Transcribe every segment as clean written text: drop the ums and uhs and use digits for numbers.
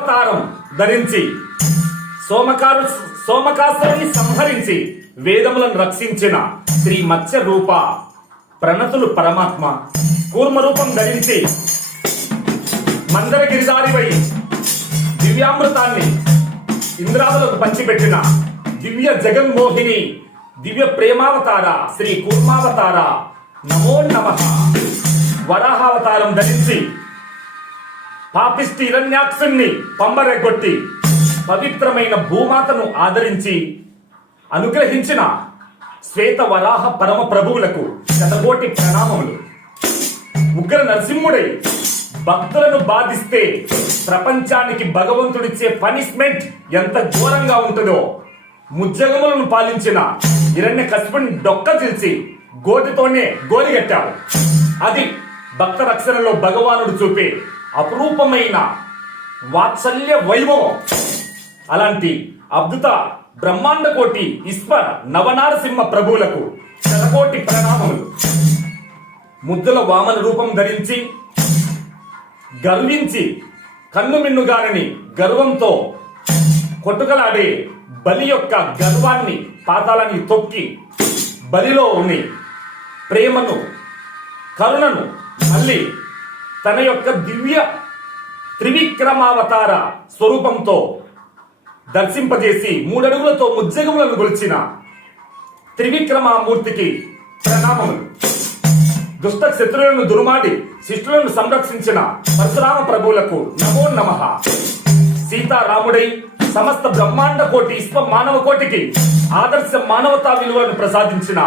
అవతారం ధరించి సోమకాసురుని సంహరించి వేదములను రక్షించిన శ్రీ మత్స్య రూప ప్రణతులు పరమాత్మ కూర్మ రూపం ధరించి మందర గిరిదారివై దివ్యామృతాన్ని ఇంద్రాదులకు పంచిపెట్టిన దివ్య జగన్మోహిని దివ్య ప్రేమావతార శ్రీ కూర్మావతార నమో నమః. వరాహావతారం ధరించి పాపిష్టి హిరణ్యాక్షుణ్ణి పంబరెగొట్టి పవిత్రమైన భూమాతను ఆదరించి అనుగ్రహించిన శ్వేత వరాహ పరమ ప్రభువులకు శతకోటి ప్రణామములు. ఉగ్ర నరసింహుడై భక్తులను బాధిస్తే ప్రపంచానికి భగవంతుడిచ్చే పనిష్మెంట్ ఎంత ఘోరంగా ఉంటుందో ముజ్జగములను పాలించిన హిరణ్య కశిపుని డొక్క చిల్చి గోటితోనే గోలిగట్టాడు. అది భక్త రక్షణలో భగవానుడు చూపే అపురూపమైన వాత్సల్య వైభవం. అలాంటి అద్భుత బ్రహ్మాండ కోటి ఈశ్వర నవనారసింహ ప్రభువులకు శతకోటి ప్రణామములు. ముద్దుల వామన రూపం ధరించి గర్వించి కన్నుమిన్నుగారని గర్వంతో కొట్టుకలాడే బలి యొక్క గర్వాన్ని పాతాళాన్ని తొక్కి బలిలో ఉని ప్రేమను కరుణను మళ్ళీ తన యొక్క దివ్య త్రివిక్రమావతార స్వరూపంతో దర్శింపజేసి 3 అడుగులతో ముజ్జగములను గొలిచిన త్రివిక్రమామూర్తికి ప్రణామములు. దుష్ట శత్రువులను దుర్మాడి శిష్టులను సంరక్షించిన పరశురామ ప్రభువులకు నమో నమః. సీతారాముడై సమస్త బ్రహ్మాండ కోటి విశ్వ మానవ కోటికి ఆదర్శ మానవతా విలువలను ప్రసాదించిన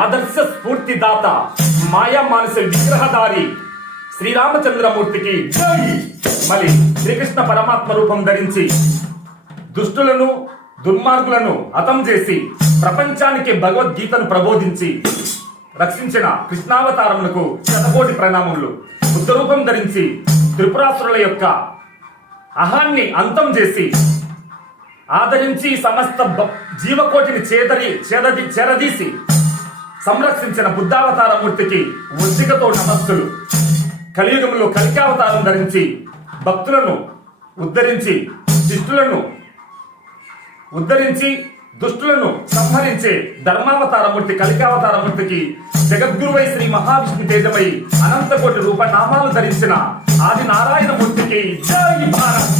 ఆదర్శ స్ఫూర్తిదాత మాయా మానస విగ్రహధారి శ్రీరామచంద్రమూర్తికి జై. మళ్ళీ శ్రీకృష్ణ పరమాత్మ రూపం ధరించి దుష్టులను దుర్మార్గులను హతం చేసి ప్రపంచానికి భగవద్గీతను ప్రబోధించి రక్షించిన కృష్ణావతారములకు శతకోటి ప్రణామములు. బుద్ధ రూపం ధరించి త్రిపురాసురుల యొక్క అహాన్ని అంతం చేసి ఆదరించి సమస్త జీవకోటిని చేరదీసి సంరక్షించిన బుద్ధావతారమూర్తికి ఒత్తికతో నమస్సులు. కలియుగంలో కలికావతారం ధరించి భక్తులను ఉద్ధరించి దుష్టులను సంహరించే ధర్మావతారమూర్తి కలికావతారమూర్తికి జగద్గురువై శ్రీ మహావిష్ణు తేజమై అనంతకోటి రూపనామాలు ధరించిన ఆది నారాయణమూర్తికి జై భారత్.